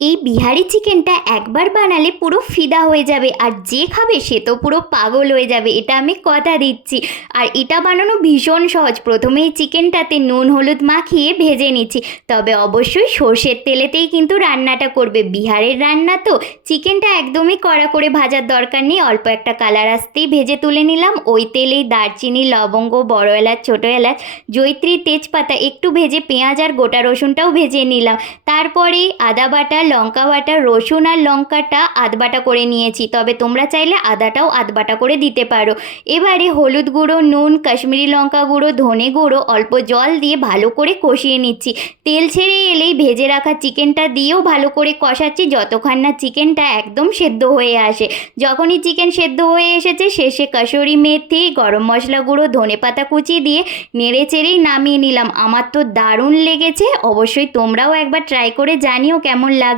এই বিহারি চিকেনটা একবার বানালে পুরো ফিদা হয়ে যাবে, আর যে খাবে সে তো পুরো পাগল হয়ে যাবে, এটা আমি কথা দিচ্ছি। আর এটা বানানো ভীষণ সহজ প্রথমেই চিকেনটাতে নুন, হলুদ মাখিয়ে ভেজে নিচ্ছি, তবে অবশ্যই সর্ষের তেলেতেই কিন্তু রান্নাটা করবে। বিহারের রান্না তো, চিকেনটা একদমই কড়া করে ভাজার দরকার নেই, অল্প একটা কালার আসতেই ভেজে তুলে নিলাম। ওই তেলেই দারচিনি, লবঙ্গ, বড় এলাচ, ছোটো এলাচ জৈত্রী তেজপাতা, একটু ভেজে পেঁয়াজ আর গোটা রসুনটাও ভেজে নিলাম। তারপরে আদা বাটা লঙ্কা বাটা, রসুন আর লঙ্কাটা আধবাটা করে নিয়েছি। তবে তোমরা চাইলে আদাটাও আধবাটা করে দিতে পারো। এবারে হলুদ গুঁড়ো, নুন, কাশ্মীরি লঙ্কা গুঁড়ো, ধনে গুঁড়ো অল্প জল দিয়ে ভালো করে কষিয়ে নিচ্ছি। তেল ছেড়ে এলেই ভেজে রাখা চিকেনটা দিয়েও ভালো করে কষাচ্ছি যতক্ষণ না চিকেনটা একদম সেদ্ধ হয়ে আসে। যখনই চিকেন সেদ্ধ হয়ে এসেছে, শেষে কাসুরি মেথি, গরম মশলা গুঁড়ো, ধনে পাতা কুচি দিয়ে নেড়ে চেড়েই নামিয়ে নিলাম। আমার তো দারুণ লেগেছে। অবশ্যই তোমরাও একবার ট্রাই করে জানিও কেমন লাগে